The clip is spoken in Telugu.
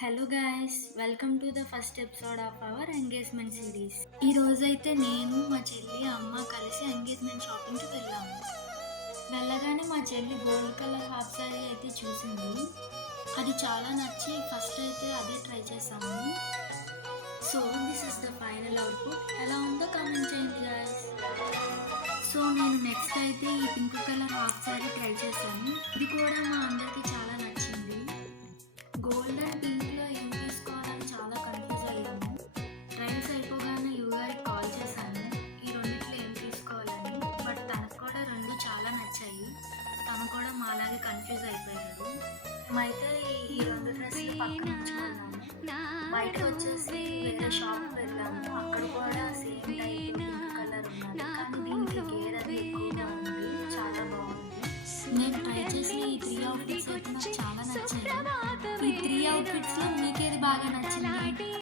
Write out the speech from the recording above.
Hello guys, welcome to the first episode of our engagement series. ఈ రోజైతే నేను మా చెల్లి అమ్మ కలిసి ఎంగేజ్మెంట్ షాపింగ్కి వెళ్ళాము. వెళ్ళగానే మా చెల్లి గోల్డ్ కలర్ హాఫ్ సారీ అయితే చూసింది. అది చాలా నచ్చి ఫస్ట్ అయితే అదే ట్రై చేసాము. So this is the final output. ఎలా ఉందో కామెంట్ చేయండి గైస్. సో నేను నెక్స్ట్ అయితే ఈ pink colour half sorry try చేశాను. ఇది కూడా మా అందరికి చాలా నచ్చింది. గోల్డ్ అండ్ పింక్లో ఏం తీసుకోవాలని చాలా కన్ఫ్యూజ్ అయ్యాము. ట్రైల్స్ అయిపోగానే యుగారికి కాల్ చేశాను ఈ రెండిట్లో ఏం తీసుకోవాలని. బట్ తనకు కూడా రెండు చాలా నచ్చాయి. తను కూడా మాలాగే కన్ఫ్యూజ్ అయిపోయాడు. మేమైతే ఈ రెండు డ్రెస్సులు పక్కన ఉంచుకున్నాము. బయటకు వచ్చేసి వేరే షాప్కి వెళ్ళాము. అక్కడ కూడా సేమ్ టైప్ పింక్ కలర్ ఉన్నది, కానీ దీనికి గేర్ అది ఎక్కువగా ఉంది. చాలా బాగుంది. నేను ట్రై చేసిన ఈ 3 అవుట్ఫిట్స్ అయితే నాకు చాలా నచ్చాయి. ఈ 3 అవుట్ఫిట్స్లో మీకేది బాగా నచ్చింది?